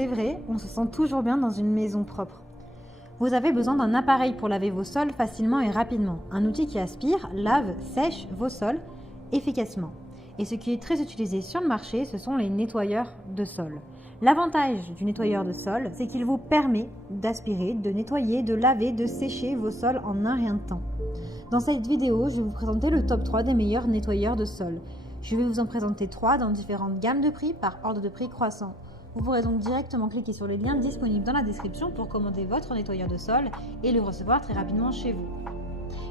c'est vrai, on se sent toujours bien dans une maison propre. Vous avez besoin d'un appareil pour laver vos sols facilement et rapidement. Un outil qui aspire, lave, sèche vos sols efficacement. Et ce qui est très utilisé sur le marché, ce sont les nettoyeurs de sol. L'avantage du nettoyeur de sol, c'est qu'il vous permet d'aspirer, de nettoyer, de laver, de sécher vos sols en un rien de temps. Dans cette vidéo, je vais vous présenter le top 3 des meilleurs nettoyeurs de sol. Je vais vous en présenter 3 dans différentes gammes de prix par ordre de prix croissant. Vous pourrez donc directement cliquer sur les liens disponibles dans la description pour commander votre nettoyeur de sol et le recevoir très rapidement chez vous.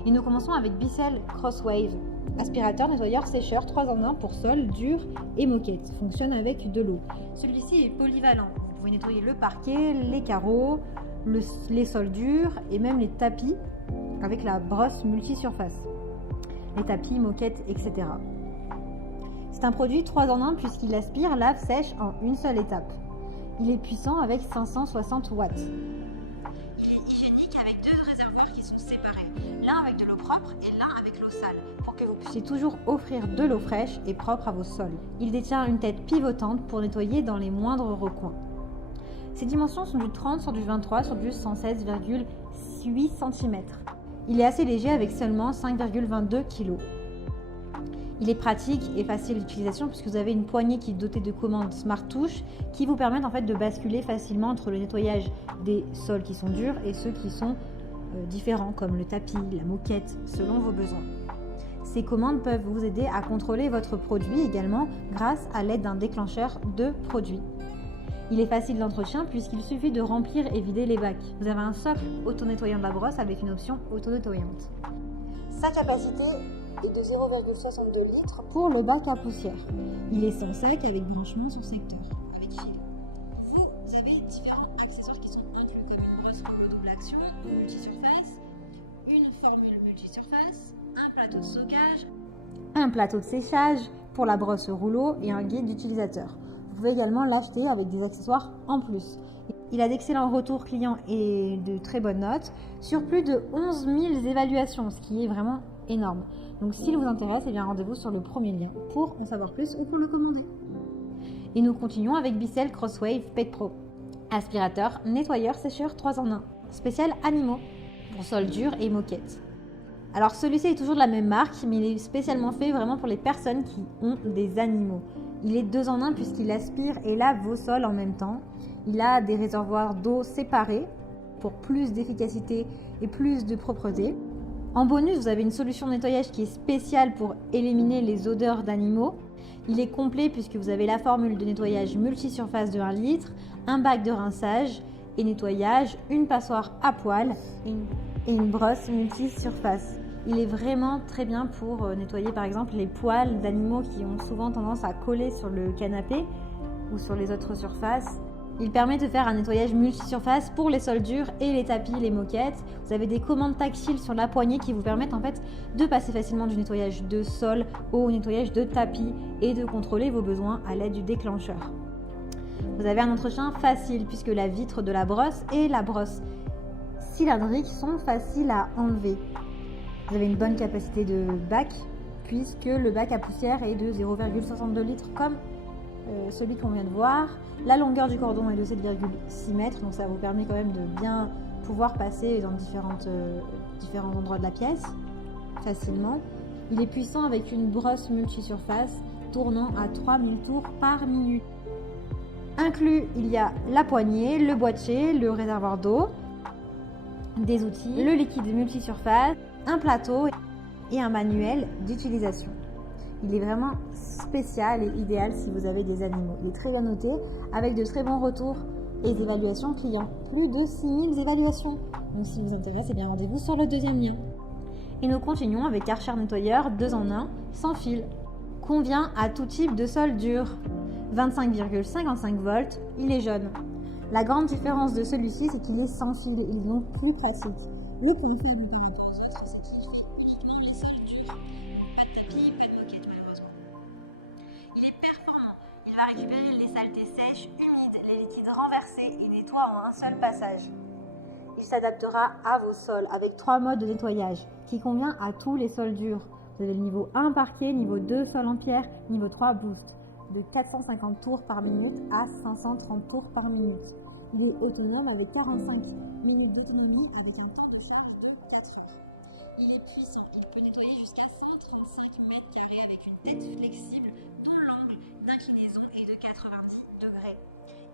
Et nous commençons avec Bissell Crosswave, aspirateur, nettoyeur, sécheur 3 en 1 pour sol, dur et moquette. Fonctionne avec de l'eau. Celui-ci est polyvalent. Vous pouvez nettoyer le parquet, les carreaux, les sols durs et même les tapis avec la brosse multisurface. Les tapis, moquettes, etc. C'est un produit 3 en 1 puisqu'il aspire, lave, sèche en une seule étape. Il est puissant avec 560 watts. Il est hygiénique avec 2 réservoirs qui sont séparés, l'un avec de l'eau propre et l'un avec l'eau sale, pour que vous puissiez toujours offrir de l'eau fraîche et propre à vos sols. Il détient une tête pivotante pour nettoyer dans les moindres recoins. Ses dimensions sont du 30 sur du 23 sur du 116,8 cm. Il est assez léger avec seulement 5,22 kg. Il est pratique et facile d'utilisation puisque vous avez une poignée qui est dotée de commandes Smart Touch qui vous permettent en fait de basculer facilement entre le nettoyage des sols qui sont durs et ceux qui sont différents comme le tapis, la moquette, selon vos besoins. Ces commandes peuvent vous aider à contrôler votre produit également grâce à l'aide d'un déclencheur de produit. Il est facile d'entretien puisqu'il suffit de remplir et vider les bacs. Vous avez un socle auto-nettoyant de la brosse avec une option auto-nettoyante. Sa capacité est de 0,62 litres pour le bac à poussière. Il est sans sec avec branchement sur secteur. Avec fil. Vous avez différents accessoires qui sont inclus comme une brosse rouleau double action, multisurface, une formule multisurface, un plateau de stockage, un plateau de séchage pour la brosse rouleau et un guide d'utilisateur. Vous pouvez également l'acheter avec des accessoires en plus. Il a d'excellents retours clients et de très bonnes notes sur plus de 11 000 évaluations, ce qui est vraiment énorme. Donc s'il vous intéresse, eh bien rendez-vous sur le premier lien pour en savoir plus ou pour le commander. Et nous continuons avec Bissell Crosswave Pet Pro. Aspirateur, nettoyeur, sécheur 3 en 1. Spécial animaux pour sol dur et moquette. Alors celui-ci est toujours de la même marque, mais il est spécialement fait vraiment pour les personnes qui ont des animaux. Il est 2 en 1 puisqu'il aspire et lave vos sols en même temps. Il a des réservoirs d'eau séparés pour plus d'efficacité et plus de propreté. En bonus, vous avez une solution de nettoyage qui est spéciale pour éliminer les odeurs d'animaux. Il est complet puisque vous avez la formule de nettoyage multisurface de 1 litre, un bac de rinçage et nettoyage, une passoire à poils et une brosse multisurface. Il est vraiment très bien pour nettoyer par exemple les poils d'animaux qui ont souvent tendance à coller sur le canapé ou sur les autres surfaces. Il permet de faire un nettoyage multisurface pour les sols durs et les tapis, les moquettes. Vous avez des commandes tactiles sur la poignée qui vous permettent en fait de passer facilement du nettoyage de sol au nettoyage de tapis et de contrôler vos besoins à l'aide du déclencheur. Vous avez un entretien facile puisque la vitre de la brosse et la brosse cylindrique sont faciles à enlever. Vous avez une bonne capacité de bac puisque le bac à poussière est de 0,62 litres comme celui qu'on vient de voir. La longueur du cordon est de 7,6 mètres, donc ça vous permet quand même de bien pouvoir passer dans différents endroits de la pièce facilement. Il est puissant avec une brosse multisurface tournant à 3000 tours par minute. Inclus, il y a la poignée, le boîtier, le réservoir d'eau, des outils, le liquide multisurface, un plateau et un manuel d'utilisation. Il est vraiment spécial et idéal si vous avez des animaux. Il est très bien noté avec de très bons retours et évaluations clients. Plus de 6000 évaluations. Donc si vous intéresse, eh bien rendez-vous sur le deuxième lien. Et nous continuons avec Karcher nettoyeur 2 en 1 sans fil. Convient à tout type de sol dur. 25,55 volts, il est jaune. La grande différence de celui-ci, c'est qu'il est sans fil, il est donc plus classique. Le confort par rapport aux autres, c'est qu'il fait uniquement un sol dur. Pas de tapis, pas de moquette malheureusement. Il est performant, il va récupérer les saletés sèches, humides, les liquides renversés et nettoie en un seul passage. Il s'adaptera à vos sols avec 3 modes de nettoyage qui convient à tous les sols durs. Vous avez le niveau 1 parquet, niveau 2 sol en pierre, niveau 3 boost. de 450 tours par minute à 530 tours par minute. Il est autonome avec 45 minutes d'autonomie avec un temps de charge de 4 heures. Il est puissant, il peut nettoyer jusqu'à 135 mètres carrés avec une tête flexible dont l'angle d'inclinaison est de 90 degrés.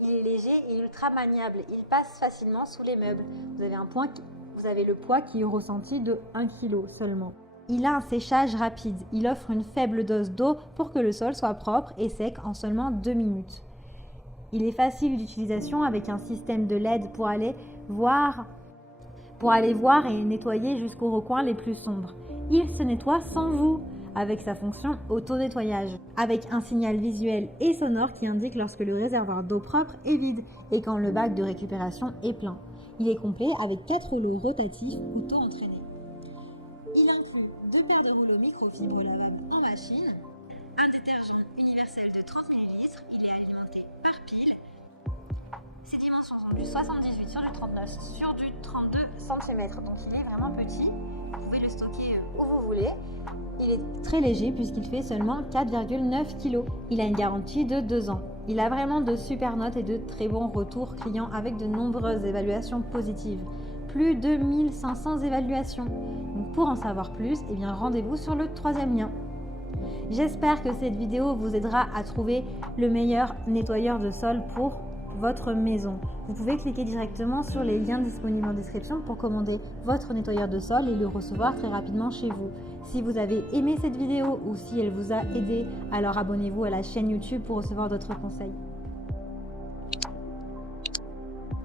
Il est léger et ultra maniable, il passe facilement sous les meubles. Vous avez le poids qui est ressenti de 1 kg seulement. Il a un séchage rapide, il offre une faible dose d'eau pour que le sol soit propre et sec en seulement 2 minutes. Il est facile d'utilisation avec un système de LED pour aller voir et nettoyer jusqu'aux recoins les plus sombres. Il se nettoie sans vous avec sa fonction auto-nettoyage, avec un signal visuel et sonore qui indique lorsque le réservoir d'eau propre est vide et quand le bac de récupération est plein. Il est complet avec 4 rouleaux rotatifs auto-entraînés. Il inclut 2 paires de rouleaux microfibres lavables en machine, un détergent universel de 30 ml, il est alimenté par pile. Ses dimensions sont du 78 sur du 39 sur du 32 cm, donc il est vraiment petit. Vous pouvez le stocker où vous voulez. Il est très léger puisqu'il fait seulement 4,9 kg. Il a une garantie de 2 ans. Il a vraiment de super notes et de très bons retours clients avec de nombreuses évaluations positives. Plus de 1500 évaluations. Donc pour en savoir plus, rendez-vous sur le 3e lien. J'espère que cette vidéo vous aidera à trouver le meilleur nettoyeur de sol pour votre maison. Vous pouvez cliquer directement sur les liens disponibles en description pour commander votre nettoyeur de sol et le recevoir très rapidement chez vous. Si vous avez aimé cette vidéo ou si elle vous a aidé, alors abonnez-vous à la chaîne YouTube pour recevoir d'autres conseils.